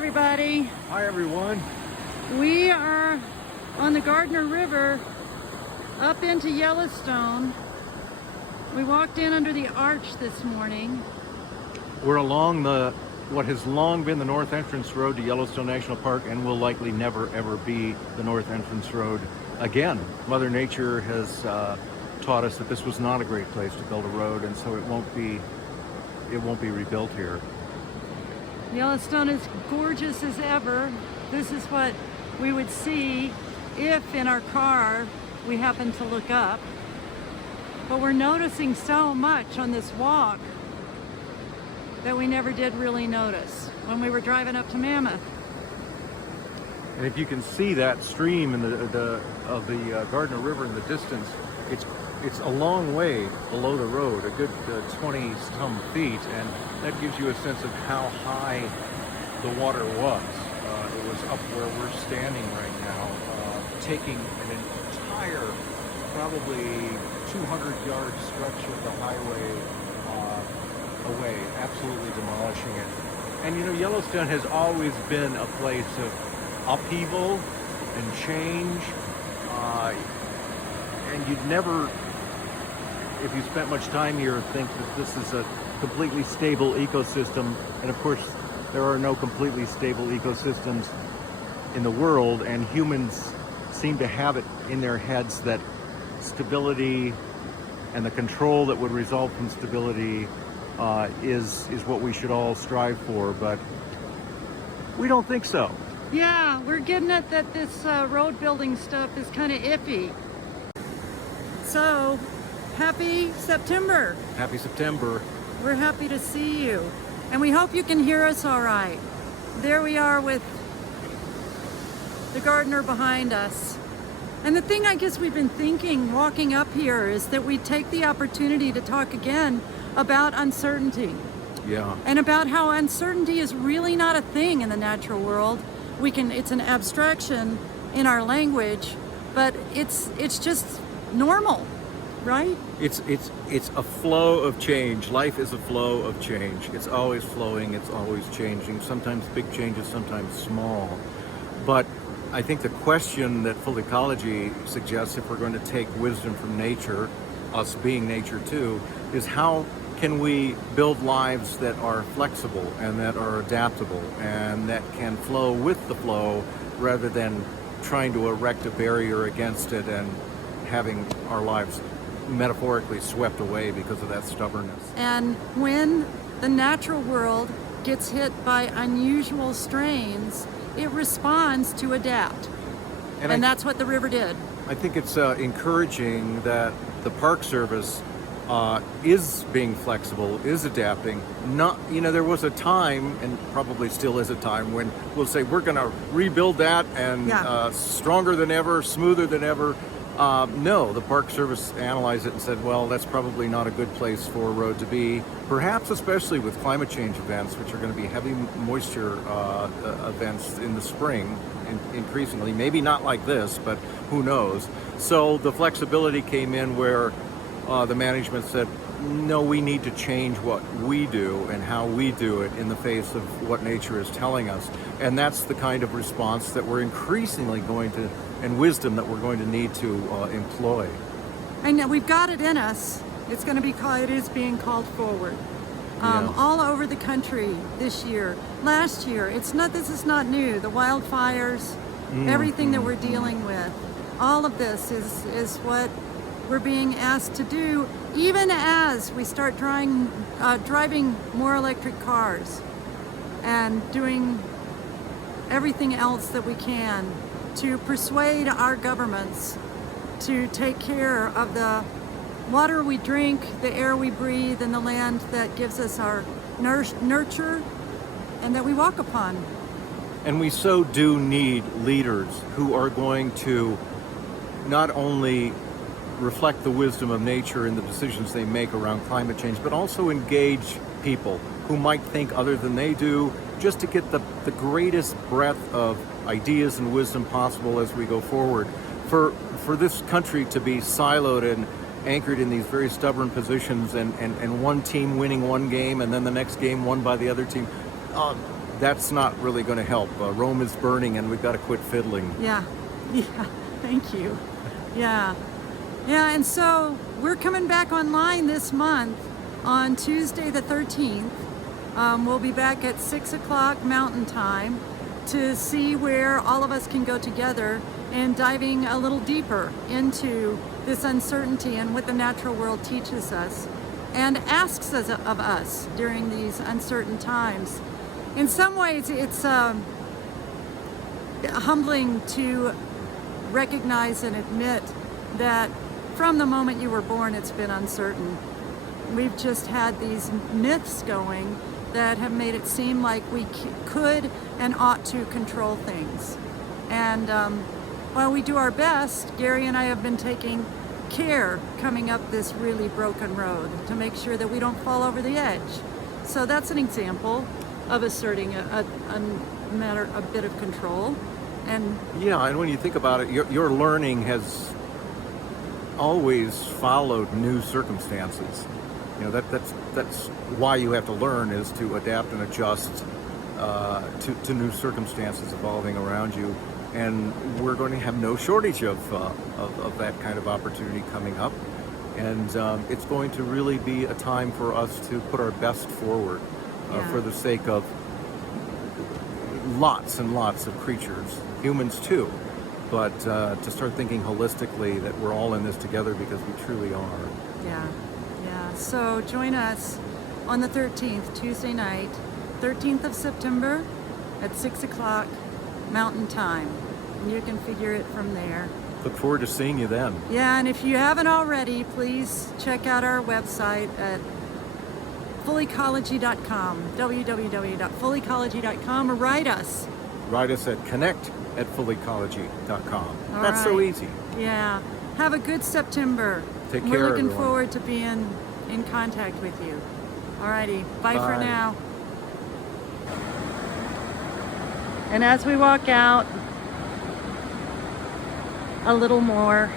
everybody. Hi everyone. We are on the Gardner River up into Yellowstone. We walked in under the arch this morning. We're along what has long been the north entrance road to Yellowstone National Park and will likely never ever be the north entrance road again. Mother Nature has taught us that this was not a great place to build a road, and so it won't be rebuilt here. Yellowstone is gorgeous as ever. This is what we would see if in our car we happened to look up. But we're noticing so much on this walk that we never did really notice when we were driving up to Mammoth. And if you can see that stream in the Gardner River in the distance, it's a long way below the road, a good 20-some feet, and that gives you a sense of how high the water was. It was up where we're standing right now, taking an entire, probably 200-yard stretch of the highway away, absolutely demolishing it. And you know, Yellowstone has always been a place of upheaval and change, and you'd never, if you spent much time here, think that this is a completely stable ecosystem. And of course, there are no completely stable ecosystems in the world, and humans seem to have it in their heads that stability and the control that would result from stability is what we should all strive for, but we don't think so. Yeah, we're getting at that this road building stuff is kind of iffy. So, happy September. Happy September. We're happy to see you. And we hope you can hear us all right. There we are with the Gardner behind us. And the thing I guess we've been thinking walking up here is that we take the opportunity to talk again about uncertainty. Yeah. And about how uncertainty is really not a thing in the natural world. It's an abstraction in our language, but it's just normal, right? It's a flow of change. Life is a flow of change. It's always flowing, it's always changing, sometimes big changes, sometimes small. But I think the question that full ecology suggests, if we're going to take wisdom from nature, us being nature too, is how can we build lives that are flexible and that are adaptable and that can flow with the flow rather than trying to erect a barrier against it and having our lives metaphorically swept away because of that stubbornness. And when the natural world gets hit by unusual strains, it responds to adapt. And that's what the river did. I think it's encouraging that the Park Service is being flexible, is adapting. There was a time, and probably still is a time, when we'll say we're going to rebuild that and stronger than ever, smoother than ever. No, the Park Service analyzed it and said, well, that's probably not a good place for a road to be, perhaps especially with climate change events, which are going to be heavy moisture events in the spring, increasingly. Maybe not like this, but who knows. So the flexibility came in where the management said, no, we need to change what we do and how we do it in the face of what nature is telling us. And that's the kind of response that we're increasingly going to, and wisdom that we're going to need to employ. I know we've got it in us. It is being called forward. All over the country this year, last year. This is not new. The wildfires, everything that we're dealing with, all of this is what we're being asked to do, even as we start driving more electric cars and doing everything else that we can to persuade our governments to take care of the water we drink, the air we breathe, and the land that gives us our nurture and that we walk upon. And we so do need leaders who are going to not only reflect the wisdom of nature in the decisions they make around climate change, but also engage people who might think other than they do, just to get the greatest breadth of ideas and wisdom possible as we go forward. For this country to be siloed and anchored in these very stubborn positions and one team winning one game and then the next game won by the other team, that's not really going to help. Rome is burning, and we've got to quit fiddling. Yeah, yeah, thank you. Yeah, yeah, and so we're coming back online this month on Tuesday the 13th. We'll be back at 6 o'clock Mountain Time to see where all of us can go together and diving a little deeper into this uncertainty and what the natural world teaches us and asks us of us during these uncertain times. In some ways, it's humbling to recognize and admit that from the moment you were born, it's been uncertain. We've just had these myths going that have made it seem like we could and ought to control things. And while we do our best, Gary and I have been taking care coming up this really broken road to make sure that we don't fall over the edge. So that's an example of asserting a bit of control. And yeah, and when you think about it, your learning has always followed new circumstances. You know, that's why you have to learn, is to adapt and adjust to new circumstances evolving around you. And we're going to have no shortage of that kind of opportunity coming up. And it's going to really be a time for us to put our best forward for the sake of lots and lots of creatures, humans too. But to start thinking holistically that we're all in this together, because we truly are. yeah. So join us on the 13th, Tuesday night, 13th of September at 6 o'clock Mountain Time. And you can figure it from there. Look forward to seeing you then. Yeah, and if you haven't already, please check out our website at fullecology.com, www.fullecology.com, or write us. Write us at connect@fullecology.com. All That's so right. easy. Yeah. Have a good September. Take And care, we're looking everyone. forward to being in contact with you. Alrighty. Bye for Bye. now. And as we walk out, a little more